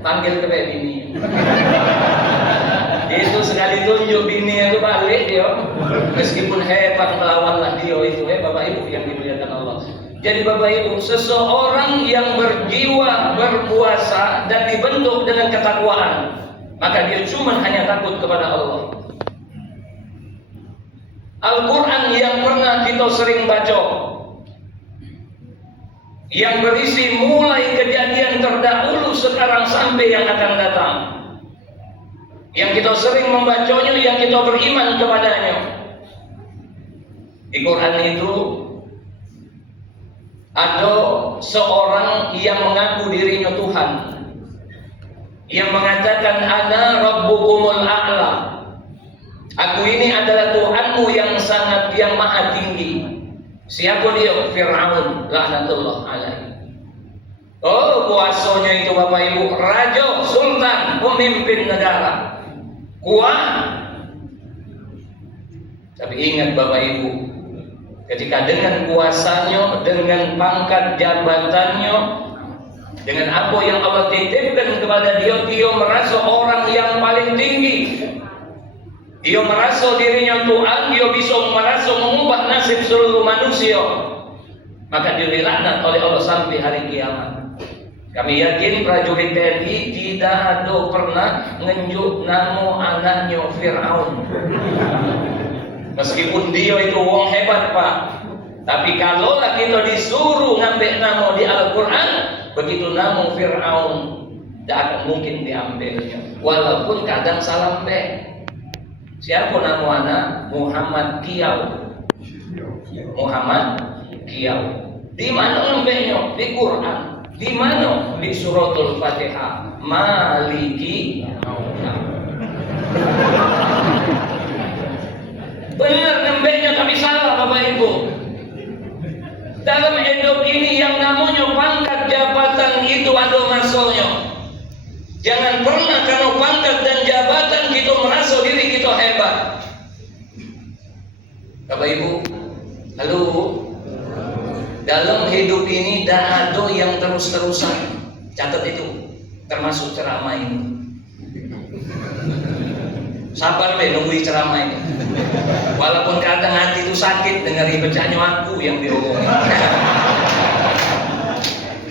Panggil ke bini. Itu sekali tunjuk bini itu balik dia. Meskipun hebat melawanlah dia itu, Bapak Ibu yang dimuliakan Allah. Jadi Bapak Ibu, seseorang yang berjiwa berpuasa dan dibentuk dengan ketakwaan, maka dia cuma hanya takut kepada Allah. Al-Quran yang pernah kita sering baca, yang berisi mulai kejadian terdahulu sekarang sampai yang akan datang, yang kita sering membacanya, yang kita beriman kepadanya. Di Quran itu ada seorang yang mengaku dirinya Tuhan, yang mengatakan ana rabbukumul a'la. Aku ini adalah Tuhanmu yang maha tinggi. Siapa dia? Fir'aun laknatullah alaihi. Oh, kuasanya itu Bapak Ibu, raja, sultan, pemimpin negara, kuat. Tapi ingat Bapak Ibu, ketika dengan kuasanya, dengan pangkat jabatannya, dengan apa yang Allah titipkan kepada dia, dia merasa orang yang paling tinggi. Dia merasa dirinya Tuhan, dia bisa merasa mengubah nasib seluruh manusia. Maka dia dilaknat oleh Allah sampai hari kiamat. Kami yakin prajurit TNI tidak ada pernah ngenjuk nama anaknya Fir'aun. Meskipun dia itu wong hebat Pak, tapi kalaulah kita disuruh ngambil nama di Al-Quran, begitu nama Fir'aun tidak akan mungkin diambilnya, walaupun kadang salah be. Siapa nama anak? Muhammad Kiau. Muhammad Kiau. Di mana ngambilnya? Di Quran. Di mana? Di suratul Fatihah. Maliki. Benar ngambilnya, tapi salah Bapak Ibu. Dalam hidup ini yang namanya pangkat jabatan itu ada masanya. Jangan pernah karena pangkat dan jabatan kita merasa diri kita hebat. Bapak Ibu, halo. Dalam hidup ini tidak ada yang terus-terusan. Catat itu, termasuk ceramah ini. Sabar be, nunggu ceramah ini. Walaupun kadang hati itu sakit dengar bacanya aku yang diomongin.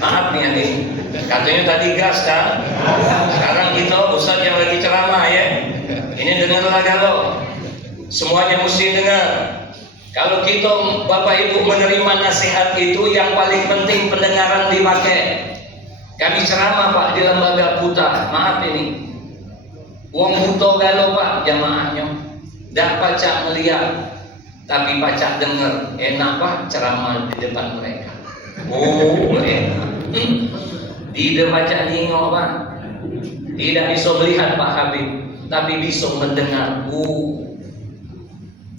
Maaf nih Andi, katanya tadi gas kan? Sekarang kita Ustaz yang lagi ceramah ya. Ini dengarlah kalau semuanya mesti dengar. Kalau kita Bapak Ibu menerima nasihat itu, yang paling penting pendengaran dipakai. Kami ceramah Pak di lembaga buta, maaf ini. Wong buta galau Pak jamaahnya. Dak pacak melihat, tapi pacak dengar. Enak Pak ceramah di depan mereka. Oh, enak. Tidak baca ningok Pak. Tidak bisa melihat Pak Habib, tapi bisa mendengar.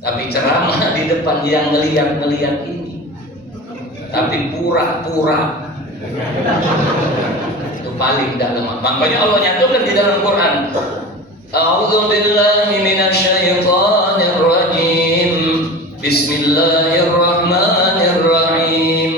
Tapi ceramah di depan yang ngeliat ini, tapi pura-pura. Itu paling dalam. Makanya Allah nyatakan di dalam Quran, A'udzu billahi minasyaitonir rajim. Bismillahirrahmanirrahim.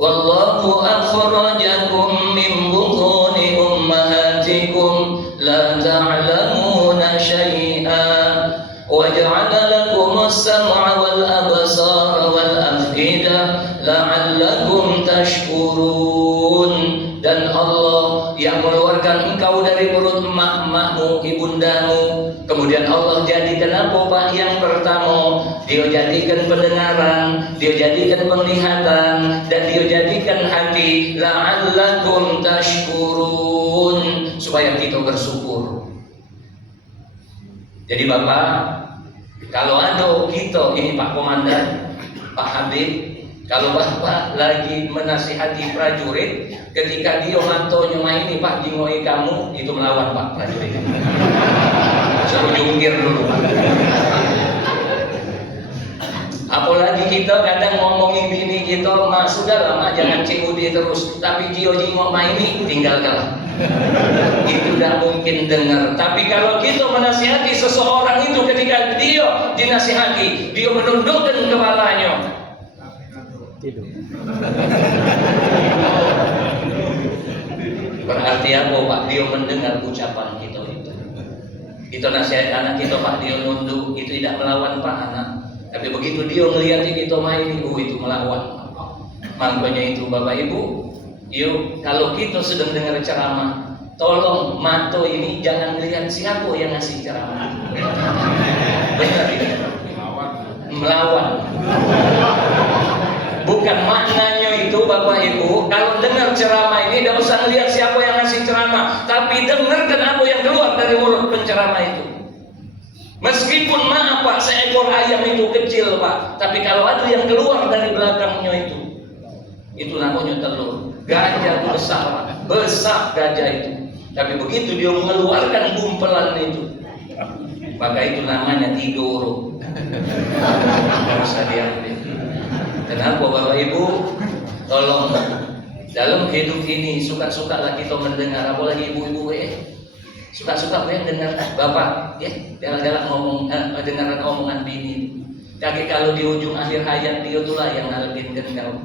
Wallahu akhrajakum min butuni ummahatikum la ta'lamuna syai'an wa ja'ala lakumus sam'a wal absara wal af'idah la'allakum tashkurun. Dan Allah yang mengeluarkan engkau dari perut emak-emakmu, ibundamu. Kemudian Allah jadikan apa Pak? Yang pertama, Dia jadikan pendengaran, Dia jadikan penglihatan, dan Dia jadikan hati. La'allakum tashkurun, supaya kita bersyukur. Jadi Bapak, kalau ada kita ini Pak Komandan, Pak Habib, kalau Bapak lagi menasihati prajurit, ketika dia mantonya main ini Pak jingoi kamu, itu melawan Pak prajurit. Suruh jungkir dulu Pak. Apalagi kita kadang ngomongin bini kita, mak sudah lama jangan cimudi terus, tapi dia jingoi main ini tinggalkanlah. Itu tidak mungkin dengar. Tapi kalau kita menasihati seseorang itu, ketika dia dinasihati, dia menundukkan kepalanya. Berarti apa Pak? Dia mendengar ucapan kita itu. Itu nasihat anak kita Pak, dia nunduk, itu tidak melawan Pak anak. Tapi begitu dia melihat kita main, itu melawan. Makanya itu Bapak Ibu, yuk kalau kita sedang dengar ceramah, tolong mata ini jangan melihat siapa yang ngasih ceramah. Benar ini? Melawan. Bukan maknanya itu Bapak Ibu, kalau dengar ceramah ini tidak usah melihat siapa yang ngasih ceramah, tapi dengarkan apa yang keluar dari mulut penceramah itu. Meskipun maaf Pak, seekor ayam itu kecil Pak, tapi kalau ada yang keluar dari belakangnya itu namanya telur. Gajah itu besar Pak, besar gajah itu. Tapi begitu dia mengeluarkan gumpelan itu, maka itu namanya tidur. Tidak usah diambil. Kenapa Bapak Ibu? Tolong dalam hidup ini suka-sukalah kita mendengar, apalagi ibu-ibu suka-suka yang dengar bapak ya, galak-galak ngomong dengaran omongan bini. Kaki kalau di ujung akhir hayat dia itulah yang nalkin kau.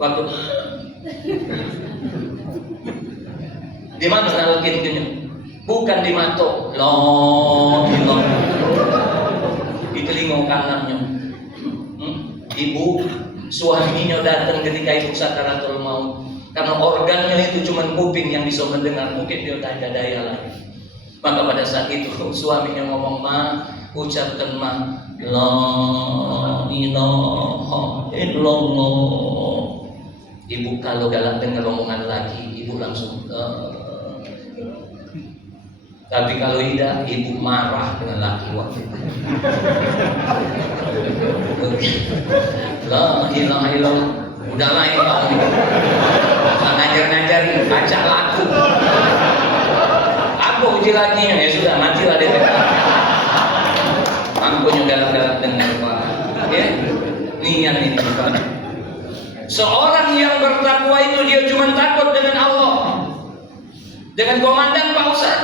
Waktu di mana nalkin kau? Bukan di mata, loh, di telinga kanannya. Ibu suaminya datang ketika ibu sakaratul maut, karena organnya itu cuma kuping yang bisa mendengar, mungkin dia tak ada daya lagi. Maka pada saat itu suaminya ngomong, ma, ucapkan ma, la ilaha illallah. Ibu kalau galak dengar omongan lagi, ibu langsung tapi kalau tidak, ibu marah dengan laki waktu itu. La ilaha illallah. Udah lain kamu. Ngajar-ngajarin, baca laku. Apa uji lakinya? Ya sudah, matilah dia. Aku galak-galak dengar Pak. Ya, niat ini Pak. Seorang yang bertakwa itu dia cuma takut dengan Allah, dengan komandan Pak Ustaz.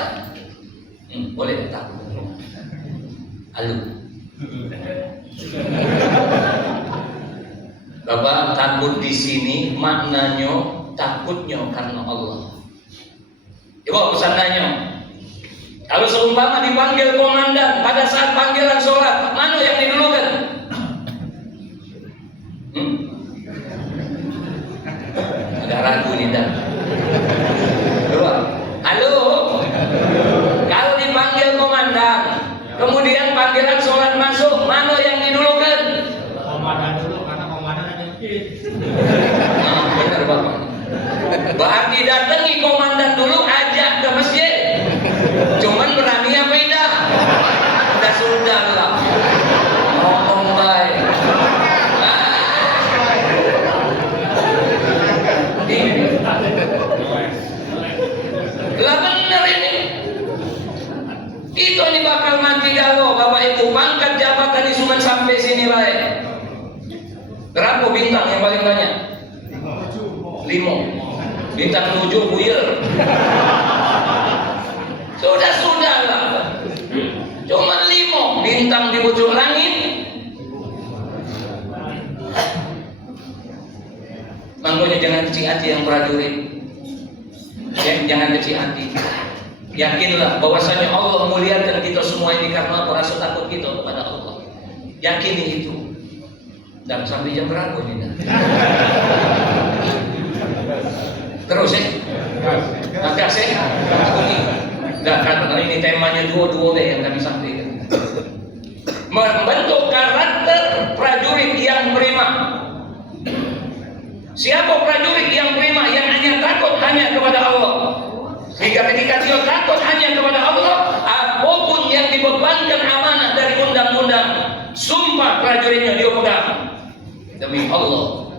Boleh takut. Halo. Bapak, takut di sini maknanya takutnya karena Allah. Coba pesanannya. Kalau seumpama dipanggil komandan pada saat panggilan sholat, mana yang didulukan? Agak ragu nih dah. Coba. Halo. Kalau dipanggil komandan, kemudian panggilan sholat masuk, mana yang didulukan? Komandan dulu, karena komandan ada masjid. Nah, benar Bapak. Berarti datangi komandan dulu, ajak ke masjid. Cuman berani apa tidak? Sudah lah. Ngomong baik. Lah benar ini. Itu ini bakal mati galau Bapak Ibu. Pangkat jabatan ini cuma sampai sini baik. Berapa bintang yang paling banyak? 5. Bintang 7 buyur. Sudah lah. Cuma 5 bintang di ujung langit. Makanya jangan kecil hati yang prajurit. Jangan kecil hati. Yakinlah bahwasanya Allah muliakan kita semua ini karena rasa takut kita kepada Allah. Yakini itu. Dan sampai jam berapa ini? Terus ya? Agak sehat. Nah, karena ini temanya dua-dua yang kami sampaikan. Membentuk karakter prajurit yang prima. Siapa prajurit yang prima, yang hanya takut hanya kepada Allah? Sehingga ketika dia takut hanya kepada Allah, apapun yang dibebankan amanah dari undang-undang, sumpah prajuritnya dia pegang. Demi Allah,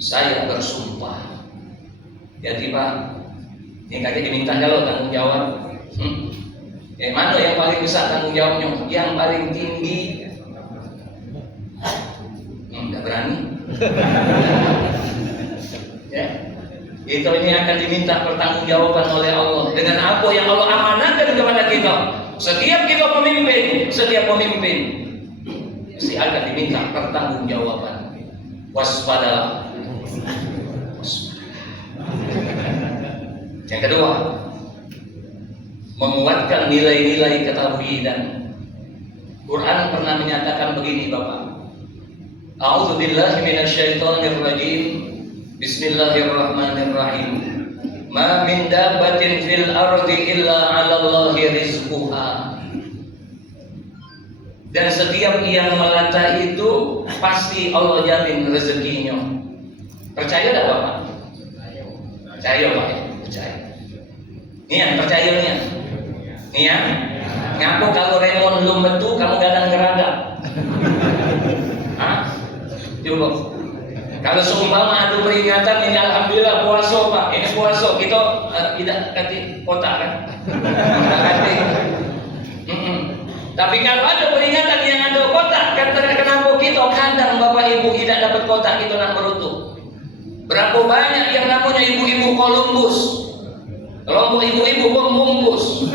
saya bersumpah. Jadi Pak, ini kakek diminta kalau tanggung jawab. Mana yang paling besar tanggung jawabnya? Yang paling tinggi? Tidak berani. Ya, itu ini akan diminta pertanggungjawaban oleh Allah dengan apa yang Allah amanahkan kepada kita. Setiap kita pemimpin, setiap pemimpin mesti akan diminta pertanggungjawaban. Waspada. Yang kedua, menguatkan nilai-nilai ketauhidan. Quran pernah menyatakan begini, Bapak. A'udzubillahi minasyaitonirrajim. Bismillahirrahmanirrahim. Ma min dabbatin fil ardi illa 'alallahi rizquha. Dan setiap yang melata itu pasti Allah jamin rezekinya. Percaya tak Bapak? Percaya Pak ya? Percaya. Nian percayanya. Nian. Ngaku kalau remon belum betul kamu gadang gerada. Hah? Coba. Kalau seumpama ada peringatan ini alhamdulillah puasa Pak. Ini puasa kita tidak kati kotak kan? Tidak kati. Tapi kalau ada peringatan yang ada kotak, kenapa kita kadang Bapak Ibu tidak dapat kotak kita nak berutuh? Berapa banyak yang namanya ibu-ibu Columbus, kelompok ibu-ibu pembungkus.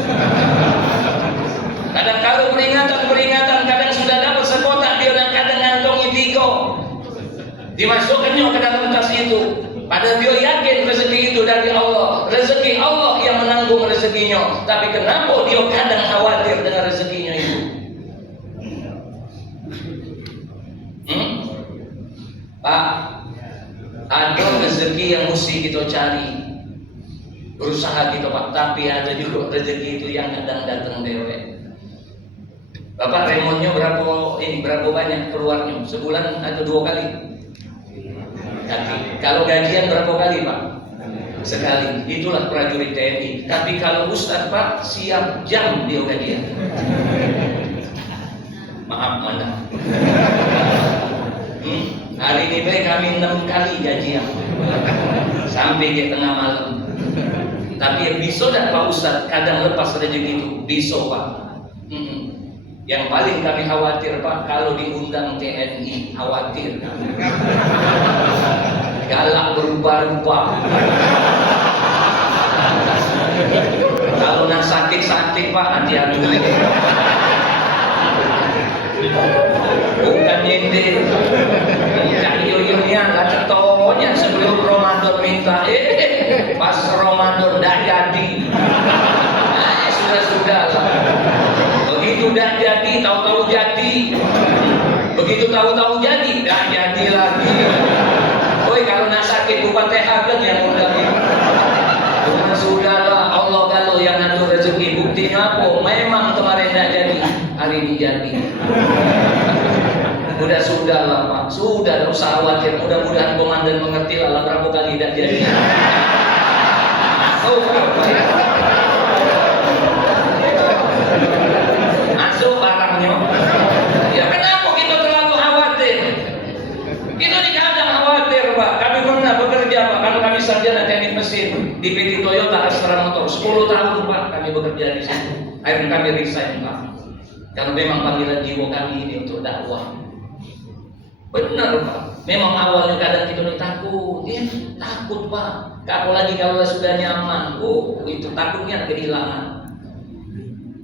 Kadang kalau peringatan kadang sudah dapat sekotak dia dan kadang ngantongi 3, dimasukkannya ke dalam tas itu. Padahal dia yakin rezeki itu dari Allah, rezeki Allah yang menanggung rezekinya. Tapi kenapa dia kadang khawatir dengan rezekinya itu? Pak, ada rezeki yang mesti kita cari, berusaha kita Pak. Tapi ada juga rezeki itu yang kadang datang dewek. Bapak remontnya berapa banyak keluarnya? Sebulan atau 2 kali? Kalau gajian berapa kali Pak? Sekali. Itulah prajurit TNI. Tapi kalau Ustadz Pak siap jam dia gajian. Maaf mana? Hari ini baik kami 6 kali gajian sampai ke tengah malam. Tapi bisa tak Pak Ustadz kadang lepas rezeki itu? Bisa Pak. Yang paling kami khawatir Pak, kalau diundang TNI, khawatir kami. Galak berubah-ubah. Kalau nak sakit-sakit Pak, hati-hati. Bukan nyindir. Bukan yoyonya, gak cetonya sebelum Ramadan minta. Pas Ramadan dah jadi. Sudah-sudah lah. Begitu dah jadi, tahu-tahu jadi. Begitu tahu-tahu jadi, dah jadi lagi. Oi, kalau nak sakit bukan THK yang undang ini. Sudahlah, Allah kalau yang ngatur rezeki. Buktinya apa? Memang kemarin dah jadi, hari ini jadi. Sudahlah Pak, sudah tak usah khawatir. Mudah-mudahan komandan mengerti lah berapa kali dah jadi. Masuk barangnya. Ya kenapa kita terlalu khawatir? Kita ini kadang khawatir Pak. Kami pernah bekerja Pak, kalau kami sarjana teknik mesin di PT Toyota Astra Motor 10 tahun Pak kami bekerja di sini. Akhirnya kami resign Pak. Karena memang panggilan jiwa kami ini untuk dakwah. Benar Pak. Memang awalnya kadang kita ini takut, takut Pak. Apalagi kalau sudah nyaman, itu takutnya kehilangan.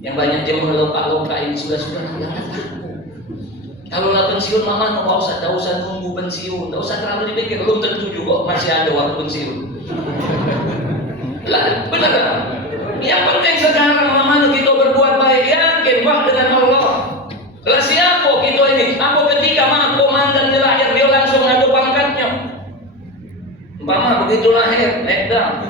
Yang banyak jemaah loka-loka ini sudah jangan takut. Kalau lah pensiun mama nggak usah nunggu pensiun, nggak usah terlalu dipikir. Belum tentu juga masih ada waktu pensiun. Lah benar. Yang penting sekarang mama kita berbuat baik, yakin Pak dengan Allah. Lah siapa kita ini? Apa ketika komandan lahir dia langsung ngadu pangkatnya? Umpama begitu lahir, naik dah.